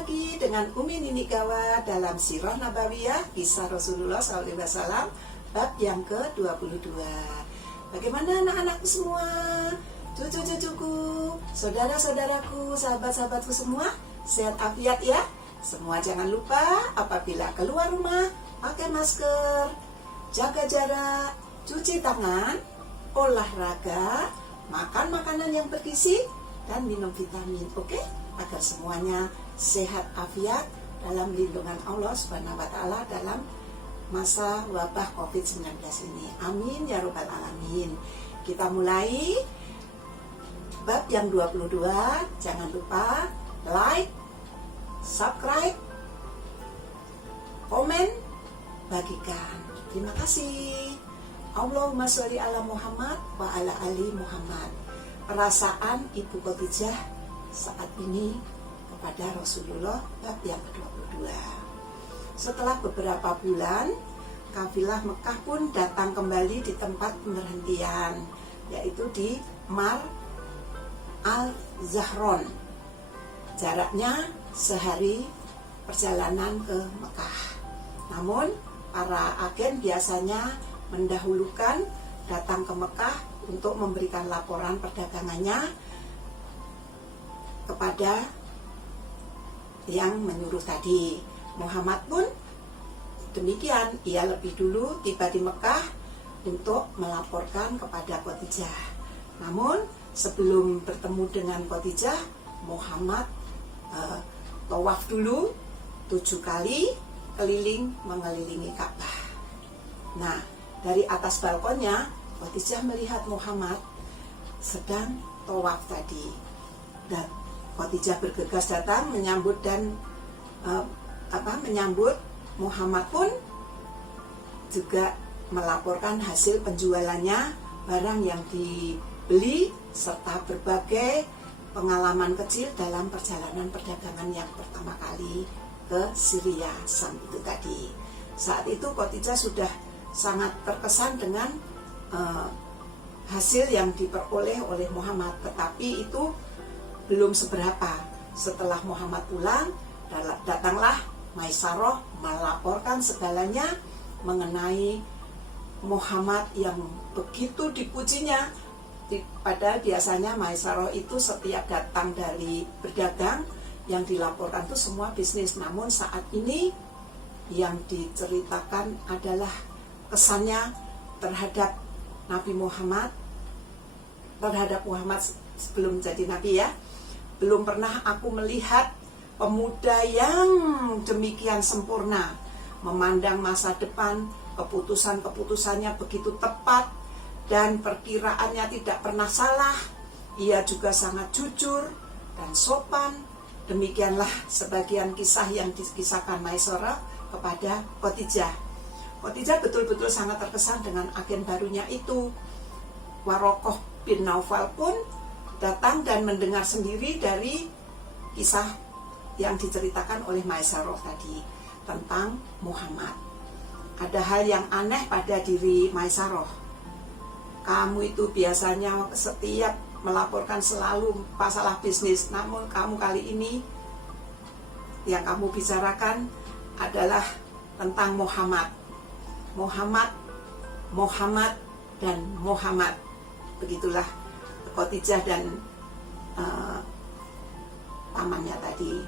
lagi dengan Umi Nini Gawa dalam Sirah Nabawiyah, kisah Rasulullah SAW, bab yang ke-22. Bagaimana anak-anakku semua, cucu-cucuku, saudara-saudaraku, sahabat-sahabatku semua, sehat afiat ya? Semua jangan lupa apabila keluar rumah, pakai masker, jaga jarak, cuci tangan, olahraga, makan makanan yang bergizi, dan minum vitamin, oke? Agar semuanya sehat afiat dalam lindungan Allah Subhanahu wa taala dalam masa wabah Covid-19 ini. Amin ya rabbal alamin. Kita mulai bab yang 22. Jangan lupa like, subscribe, komen, bagikan. Terima kasih. Allahumma sholli ala Muhammad wa ala ali Muhammad. Perasaan Ibu Khadijah saat ini kepada Rasulullah bab yang ke-22. Setelah beberapa bulan, kafilah Mekah pun datang kembali di tempat pemberhentian, yaitu di Mar al-Zahron. Jaraknya sehari perjalanan ke Mekah. Namun para agen biasanya mendahulukan datang ke Mekah untuk memberikan laporan perdagangannya kepada yang menyuruh tadi. Muhammad pun demikian, ia lebih dulu tiba di Mekah untuk melaporkan kepada Khadijah. Namun sebelum bertemu dengan Khadijah, Muhammad tawaf dulu 7 kali keliling mengelilingi Ka'bah. Nah, dari atas balkonnya Khadijah melihat Muhammad sedang tawaf tadi, dan Khadijah bergegas datang menyambut dan menyambut Muhammad pun juga melaporkan hasil penjualannya, barang yang dibeli serta berbagai pengalaman kecil dalam perjalanan perdagangan yang pertama kali ke Syria Sam itu tadi. Saat itu Khadijah sudah sangat terkesan dengan hasil yang diperoleh oleh Muhammad, tetapi itu belum seberapa. Setelah Muhammad pulang, datanglah Maisarah melaporkan segalanya mengenai Muhammad yang begitu dipujinya. Padahal biasanya Maisarah itu setiap datang dari berdagang, yang dilaporkan itu semua bisnis. Namun saat ini yang diceritakan adalah kesannya terhadap Nabi Muhammad, terhadap Muhammad sebelum jadi Nabi ya. Belum pernah aku melihat pemuda yang demikian sempurna, memandang masa depan, keputusan-keputusannya begitu tepat, dan perkiraannya tidak pernah salah. Ia juga sangat jujur dan sopan. Demikianlah sebagian kisah yang dikisahkan Maisarah kepada Khadijah. Khadijah betul-betul sangat terkesan dengan agen barunya itu. Warokoh bin Naufal pun datang dan mendengar sendiri dari kisah yang diceritakan oleh Maisarah tadi tentang Muhammad. Ada hal yang aneh pada diri Maisarah. Kamu itu biasanya setiap melaporkan selalu masalah bisnis, namun kamu kali ini yang kamu bicarakan adalah tentang Muhammad. Muhammad dan Muhammad. Begitulah Khadijah dan pamannya tadi.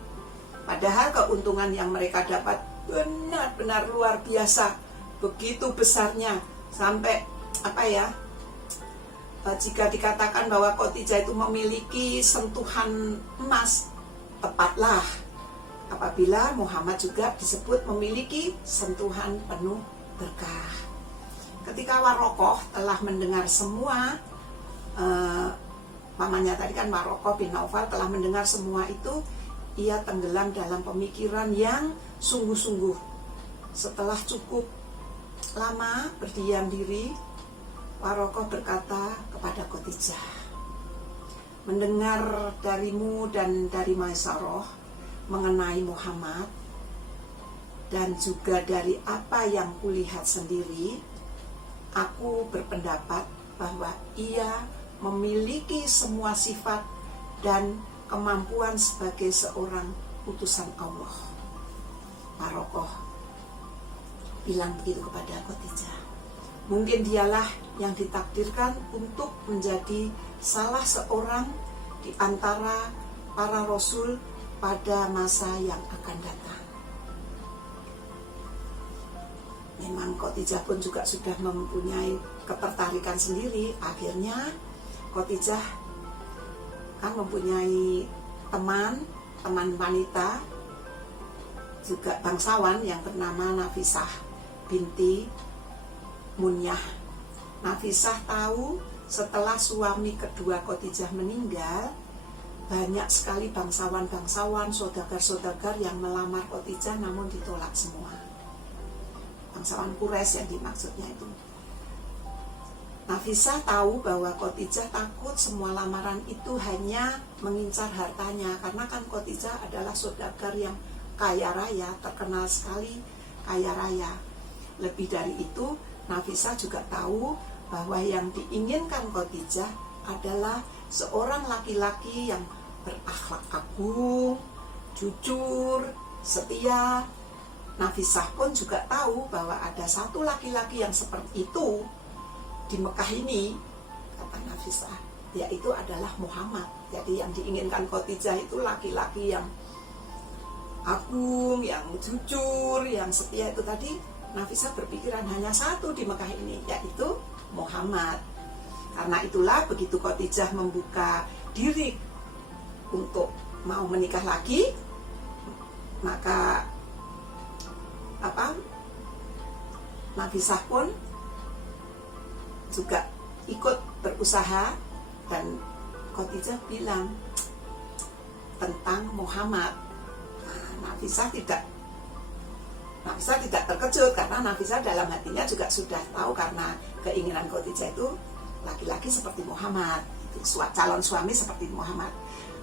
Padahal keuntungan yang mereka dapat benar-benar luar biasa, begitu besarnya, sampai jika dikatakan bahwa Khadijah itu memiliki sentuhan emas, tepatlah apabila Muhammad juga disebut memiliki sentuhan penuh berkah. Ketika Warokoh telah mendengar semua, pamannya tadi kan Warokoh bin Naufal telah mendengar semua itu, ia tenggelam dalam pemikiran yang sungguh-sungguh. Setelah cukup lama berdiam diri, Warokoh berkata kepada Khadijah, mendengar darimu dan dari Maisarah mengenai Muhammad, dan juga dari apa yang kulihat sendiri, aku berpendapat bahwa ia memiliki semua sifat dan kemampuan sebagai seorang utusan Allah. Barokoh bilang begitu kepada Khadijah. Mungkin dialah yang ditakdirkan untuk menjadi salah seorang di antara para rasul pada masa yang akan datang. Memang Khadijah pun juga sudah mempunyai ketertarikan sendiri. Akhirnya Khadijah kan mempunyai teman wanita juga bangsawan yang bernama Nafisah binti Munyah. Nafisah tahu setelah suami kedua Khadijah meninggal, banyak sekali bangsawan-bangsawan, saudagar-saudagar yang melamar Khadijah namun ditolak semua. Bangsawan Quraisy yang dimaksudnya itu. Nafisah tahu bahwa Khadijah takut semua lamaran itu hanya mengincar hartanya, karena kan Khadijah adalah saudagar yang kaya raya, terkenal sekali kaya raya. Lebih dari itu, Nafisah juga tahu bahwa yang diinginkan Khadijah adalah seorang laki-laki yang berakhlak agung, jujur, setia. Nafisah pun juga tahu bahwa ada satu laki-laki yang seperti itu di Mekah ini, kata Nafisah, yaitu adalah Muhammad. Jadi yang diinginkan Khadijah itu laki-laki yang agung, yang jujur, yang setia. Itu tadi Nafisah berpikiran hanya satu di Mekah ini, yaitu Muhammad. Karena itulah begitu Khadijah membuka diri untuk mau menikah lagi, maka Nafisah pun juga ikut berusaha, dan Khadijah bilang tentang Muhammad. Nafisah tidak terkejut, karena Nafisah dalam hatinya juga sudah tahu, karena keinginan Khadijah itu laki-laki seperti Muhammad, calon suami seperti Muhammad.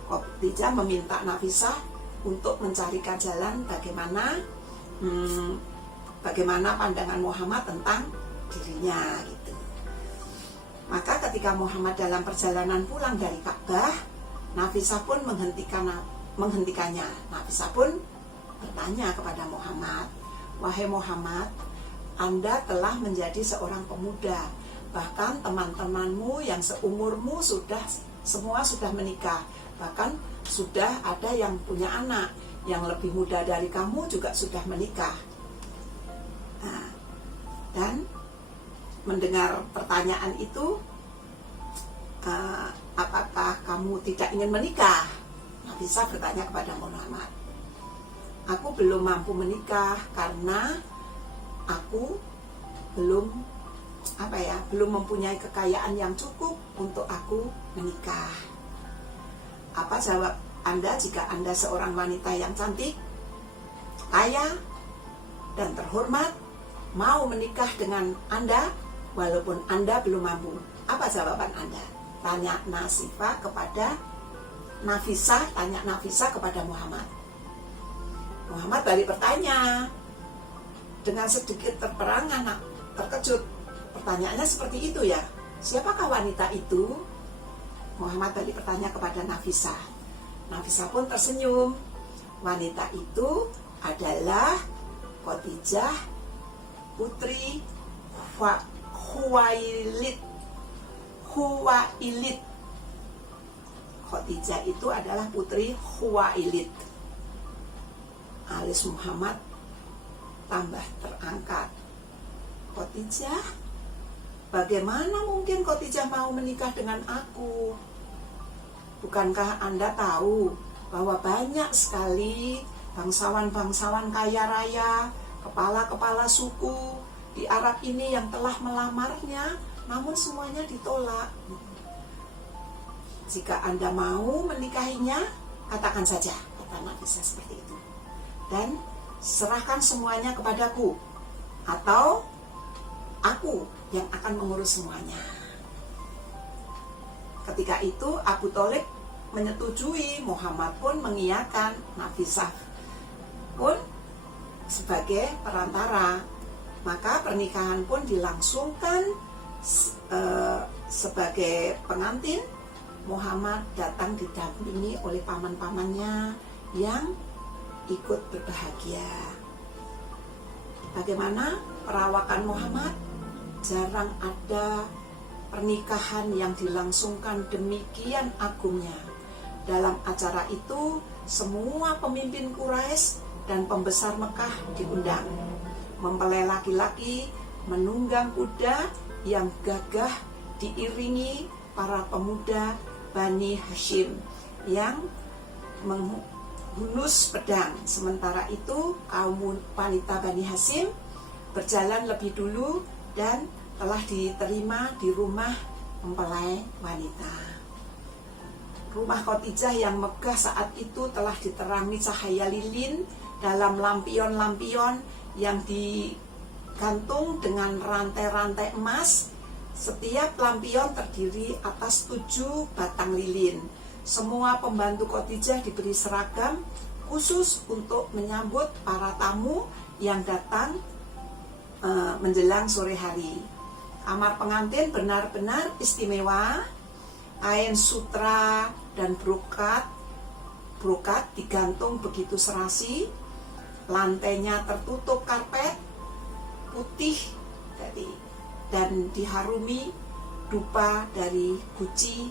Khadijah meminta Nafisah untuk mencarikan jalan bagaimana pandangan Muhammad tentang dirinya gitu. Maka ketika Muhammad dalam perjalanan pulang dari Ka'bah, Nafisah pun menghentikannya. Nafisah pun bertanya kepada Muhammad, "Wahai Muhammad, Anda telah menjadi seorang pemuda, bahkan teman-temanmu yang seumurmu semua sudah menikah, bahkan sudah ada yang punya anak, yang lebih muda dari kamu juga sudah menikah." Dan mendengar pertanyaan itu, apakah kamu tidak ingin menikah? Nafisah bertanya kepada Muhammad. "Aku belum mampu menikah karena aku belum mempunyai kekayaan yang cukup untuk aku menikah." Apa jawab Anda jika Anda seorang wanita yang cantik, kaya, dan terhormat, mau menikah dengan Anda walaupun Anda belum mampu? Apa jawaban Anda? Tanya Nafisah kepada Muhammad. Muhammad balik bertanya dengan sedikit terkejut. Pertanyaannya seperti itu ya. Siapakah wanita itu? Muhammad balik bertanya kepada Nafisah. Nafisah pun tersenyum. Wanita itu adalah Khadijah, putri Khuwailid. Khadijah itu adalah putri Khuwailid. Alis Muhammad tambah terangkat. "Khadijah? Bagaimana mungkin Khadijah mau menikah dengan aku? Bukankah Anda tahu bahwa banyak sekali bangsawan-bangsawan kaya raya, kepala-kepala suku di Arab ini yang telah melamarnya, namun semuanya ditolak. Jika Anda mau menikahinya, katakan saja," kata Nafisah seperti itu, "dan serahkan semuanya kepadaku, atau aku yang akan mengurus semuanya." Ketika itu Abu Thalib menyetujui, Muhammad pun mengiyakan, Nafisah pun sebagai perantara. Maka pernikahan pun dilangsungkan. Sebagai pengantin, Muhammad datang didampingi oleh paman-pamannya yang ikut berbahagia. Bagaimana perawakan Muhammad? Jarang ada pernikahan yang dilangsungkan demikian agungnya. Dalam acara itu, semua pemimpin Quraisy dan pembesar Mekah diundang. Mempelai laki-laki menunggang kuda yang gagah diiringi para pemuda Bani Hashim yang menghunus pedang. Sementara itu, kaum wanita Bani Hashim berjalan lebih dulu dan telah diterima di rumah mempelai wanita. Rumah Khadijah yang megah saat itu telah diterangi cahaya lilin dalam lampion-lampion yang digantung dengan rantai-rantai emas. Setiap lampion terdiri atas 7 batang lilin. Semua pembantu Khadijah diberi seragam khusus untuk menyambut para tamu yang datang menjelang sore hari. Kamar pengantin benar-benar istimewa. Kain sutra dan brokat digantung begitu serasi. Lantainya tertutup karpet putih dan diharumi dupa dari guci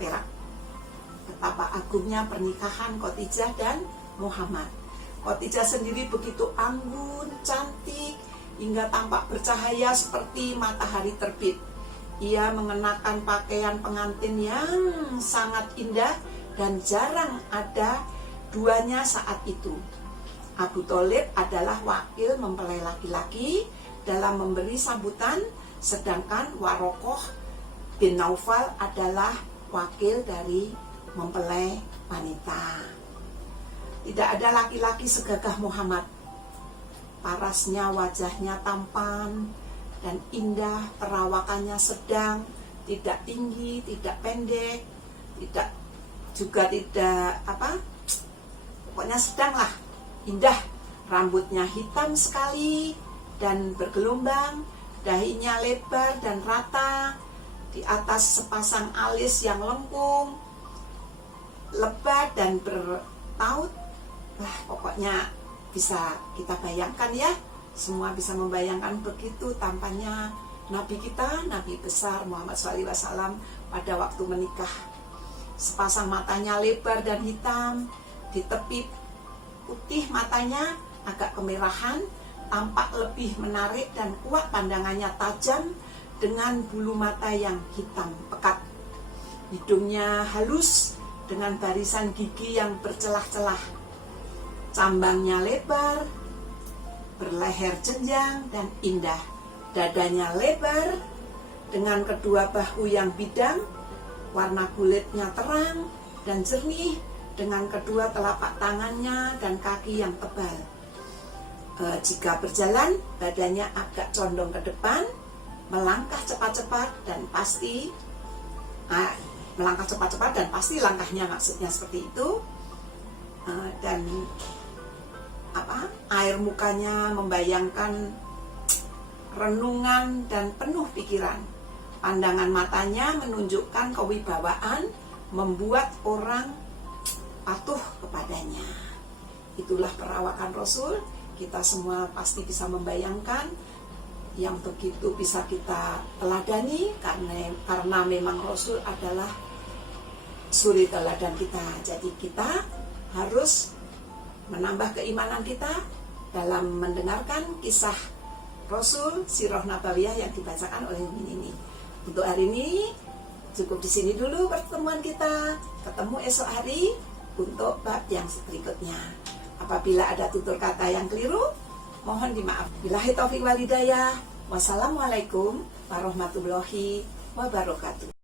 perak. Betapa agungnya pernikahan Khadijah dan Muhammad. Khadijah sendiri begitu anggun, cantik, hingga tampak bercahaya seperti matahari terbit. Ia mengenakan pakaian pengantin yang sangat indah dan jarang ada duanya saat itu. Abu Thalib adalah wakil mempelai laki-laki dalam memberi sambutan, sedangkan Warokoh bin Naufal adalah wakil dari mempelai wanita. Tidak ada laki-laki segagah Muhammad. Parasnya wajahnya tampan dan indah, perawakannya sedang, tidak tinggi, tidak pendek, tidak pokoknya sedang lah, indah. Rambutnya hitam sekali dan bergelombang, dahinya lebar dan rata, di atas sepasang alis yang lengkung, lebat dan bertaut. Pokoknya bisa kita bayangkan ya, semua bisa membayangkan begitu tampannya Nabi kita, Nabi besar Muhammad SAW pada waktu menikah. Sepasang matanya lebar dan hitam, di tepi putih matanya agak kemerahan, tampak lebih menarik dan kuat, pandangannya tajam dengan bulu mata yang hitam pekat. Hidungnya halus dengan barisan gigi yang bercelah-celah. Cambangnya lebar, berleher jenjang dan indah. Dadanya lebar dengan kedua bahu yang bidang, warna kulitnya terang dan jernih dengan kedua telapak tangannya dan kaki yang tebal. Jika berjalan, badannya agak condong ke depan, melangkah cepat-cepat dan pasti langkahnya, maksudnya seperti itu. Dan air mukanya membayangkan renungan dan penuh pikiran. Pandangan matanya menunjukkan kewibawaan, membuat orang patuh kepadanya. Itulah perawakan Rasul. Kita semua pasti bisa membayangkan, yang begitu bisa kita teladani, karena memang Rasul adalah suri teladan kita. Jadi kita harus menambah keimanan kita dalam mendengarkan kisah Rasul, sirah nabawiyah yang dibacakan oleh Umi ini. Untuk hari ini cukup di sini dulu pertemuan kita. Ketemu esok hari untuk bab yang berikutnya. Apabila ada tutur kata yang keliru, mohon dimaaf. Billahi taufiq wal hidayah. Wassalamualaikum warahmatullahi wabarakatuh.